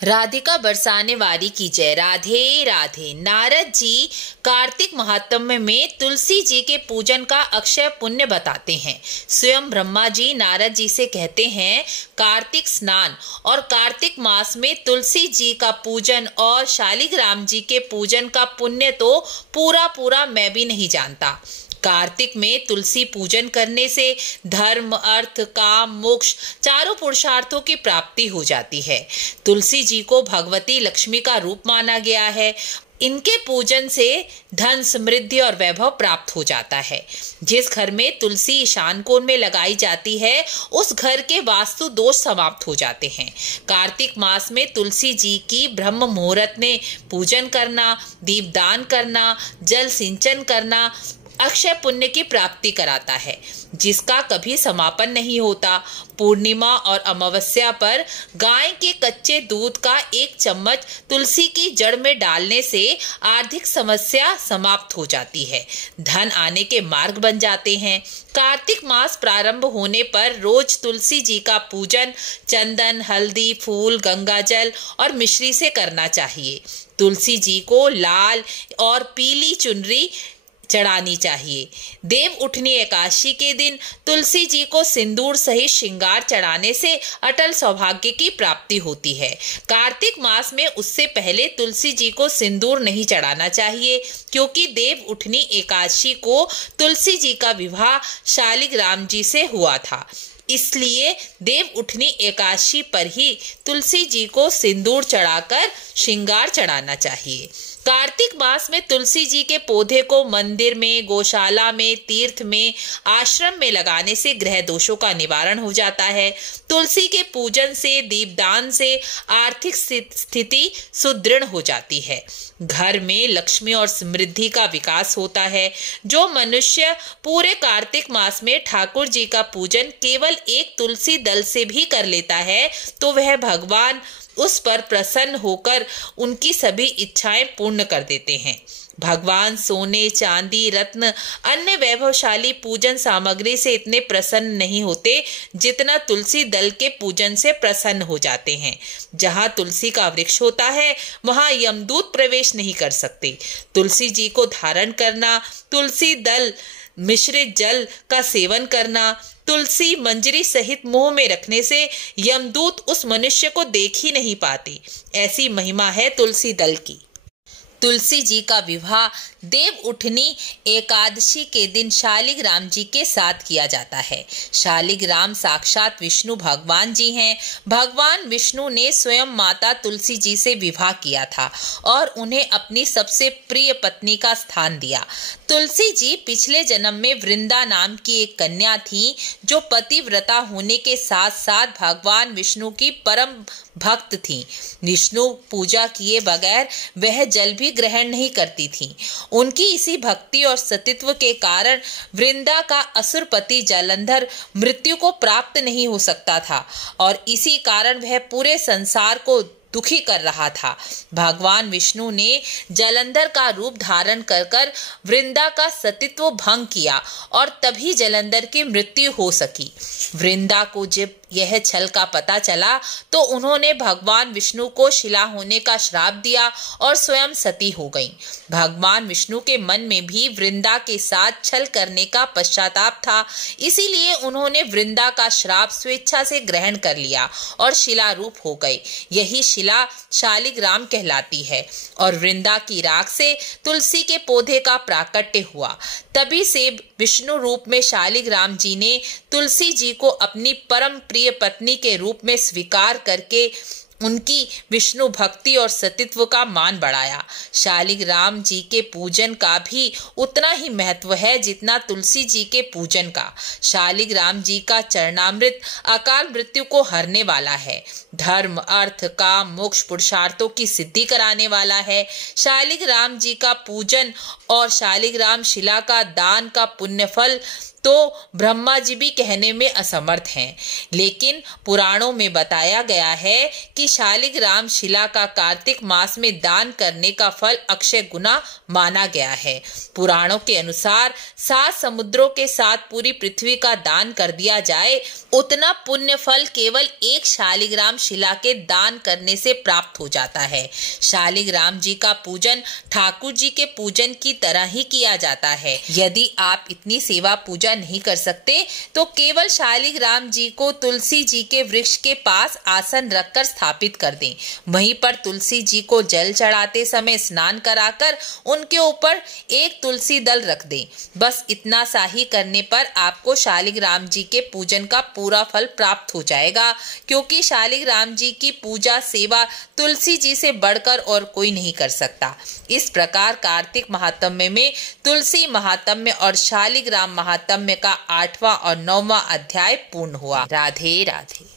राधिका बरसाने वाली की जय। राधे राधे। नारद जी कार्तिक महात्म्य में तुलसी जी के पूजन का अक्षय पुण्य बताते हैं। स्वयं ब्रह्मा जी नारद जी से कहते हैं, कार्तिक स्नान और कार्तिक मास में तुलसी जी का पूजन और शालिग्राम जी के पूजन का पुण्य तो पूरा पूरा मैं भी नहीं जानता। कार्तिक में तुलसी पूजन करने से धर्म, अर्थ, काम, मोक्ष चारों पुरुषार्थों की प्राप्ति हो जाती है। तुलसी जी को भगवती लक्ष्मी का रूप माना गया है। इनके पूजन से धन, समृद्धि और वैभव प्राप्त हो जाता है। जिस घर में तुलसी ईशान कोण में लगाई जाती है, उस घर के वास्तु दोष समाप्त हो जाते हैं। कार्तिक मास में तुलसी जी की ब्रह्म मुहूर्त में पूजन करना, दीपदान करना, जल सिंचन करना अक्षय पुण्य की प्राप्ति कराता है, जिसका कभी समापन नहीं होता। पूर्णिमा और अमावस्या पर गाय के कच्चे दूध का 1 चम्मच तुलसी की जड़ में डालने से आर्थिक समस्या समाप्त हो जाती है, धन आने के मार्ग बन जाते हैं। कार्तिक मास प्रारंभ होने पर रोज तुलसी जी का पूजन चंदन, हल्दी, फूल, गंगाजल और मिश्री से करना चाहिए। तुलसी जी को लाल और पीली चुनरी चढ़ानी चाहिए। देव उठनी एकादशी के दिन तुलसी जी को सिंदूर सहित श्रृंगार चढ़ाने से अटल सौभाग्य की प्राप्ति होती है। कार्तिक मास में उससे पहले तुलसी जी को सिंदूर नहीं चढ़ाना चाहिए, क्योंकि देव उठनी एकादशी को तुलसी जी का विवाह शालिग्राम जी से हुआ था। इसलिए देव उठनी एकादशी पर ही तुलसी जी को सिंदूर चढ़ाकर श्रृंगार चढ़ाना चाहिए। कार्तिक मास में तुलसी जी के पौधे को मंदिर में, गौशाला में, तीर्थ में, आश्रम में लगाने से ग्रह दोषों का निवारण हो जाता है। तुलसी के पूजन से, दीपदान से आर्थिक स्थिति सुदृढ़ हो जाती है। घर में लक्ष्मी और समृद्धि का विकास होता है। जो मनुष्य पूरे कार्तिक मास में ठाकुर जी का पूजन केवल एक तुलसी दल से भी कर लेता है, तो वह भगवान उस पर प्रसन्न होकर उनकी सभी इच्छाएं पूर्ण कर देते हैं। भगवान सोने, चांदी, रत्न, अन्य वैभवशाली पूजन सामग्री से इतने प्रसन्न नहीं होते जितना तुलसी दल के पूजन से प्रसन्न हो जाते हैं। जहाँ तुलसी का वृक्ष होता है, वहाँ यमदूत प्रवेश नहीं कर सकते। तुलसी जी को धारण करना, तुलसी दल मिश्रित जल का सेवन करना, तुलसी मंजरी सहित मुंह में रखने से यमदूत उस मनुष्य को देख ही नहीं पाते। ऐसी महिमा है तुलसी दल की। तुलसी जी का विवाह देव उठनी एकादशी के दिन शालिग्राम जी के साथ किया जाता है। शालिग्राम साक्षात विष्णु भगवान जी हैं। भगवान विष्णु ने स्वयं माता तुलसी जी से विवाह किया था और उन्हें अपनी सबसे प्रिय पत्नी का स्थान दिया। तुलसी जी पिछले जन्म में वृंदा नाम की एक कन्या थी, जो पतिव्रता होने के साथ साथ भगवान विष्णु की परम भक्त थी। विष्णु पूजा किए बगैर वह जल भी ग्रहण नहीं करती थी। उनकी इसी भक्ति और सतीत्व के कारण वृंदा का असुरपति जालंधर मृत्यु को प्राप्त नहीं हो सकता था और इसी कारण वह पूरे संसार को दुखी कर रहा था। भगवान विष्णु ने जालंधर का रूप धारण कर वृंदा का सतीत्व भंग किया और तभी जालंधर की मृत्यु हो सकी। वृंदा को जब यह छल का पता चला तो उन्होंने भगवान विष्णु को शिला होने का श्राप दिया और स्वयं सती हो गईं। भगवान विष्णु के मन में भी वृंदा के साथ छल करने का पश्चाताप था, इसीलिए उन्होंने वृंदा का श्राप स्वेच्छा से ग्रहण कर लिया और शिला रूप हो गए। यही शिला शालिग्राम कहलाती है और वृंदा की राख से तुलसी के पौधे का प्राकट्य हुआ। तभी से विष्णु रूप में शालिग्राम जी ने तुलसी जी को अपनी परम प्रिय पत्नी के रूप में स्वीकार करके उनकी विष्णु भक्ति और सतीत्व का मान बढ़ाया। शालिग्राम जी के पूजन का भी उतना ही महत्व है जितना तुलसी जी के पूजन का। शालिग्राम जी का चरणामृत अकाल मृत्यु को हरने वाला है, धर्म, अर्थ, काम, मोक्ष पुरुषार्थों की सिद्धि कराने वाला है। शालिग्राम जी का पूजन और शालिग्राम शिला का दान का पुण्य फल तो ब्रह्मा जी भी कहने में असमर्थ हैं। लेकिन पुराणों में बताया गया है कि शालिग्राम शिला का कार्तिक मास में दान करने का फल अक्षय गुना माना गया है। पुराणों के अनुसार 7 समुद्रों के साथ पूरी पृथ्वी का दान कर दिया जाए, उतना पुण्य फल केवल एक शालिग्राम शिला के दान करने से प्राप्त हो जाता है। शालिग्राम जी का पूजन ठाकुर जी के पूजन की तरह ही किया जाता है। यदि आप इतनी सेवा पूजा नहीं कर सकते तो केवल शालिग्राम जी को तुलसी जी के वृक्ष के पास आसन रखकर स्थापित कर दें। वहीं पर तुलसी जी को जल चढ़ाते समय स्नान कराकर उनके ऊपर एक तुलसी दल रख दें। बस इतना सा ही करने पर आपको शालिग्राम जी के पूजन का पूरा फल प्राप्त हो जाएगा, क्योंकि शालिग्राम जी की पूजा सेवा तुलसी जी से बढ़कर और कोई नहीं कर सकता। इस प्रकार कार्तिक महात्म्य में तुलसी महात्म्य और शालिग्राम महात्म्य का 8वां और 9वां अध्याय पूर्ण हुआ। राधे राधे।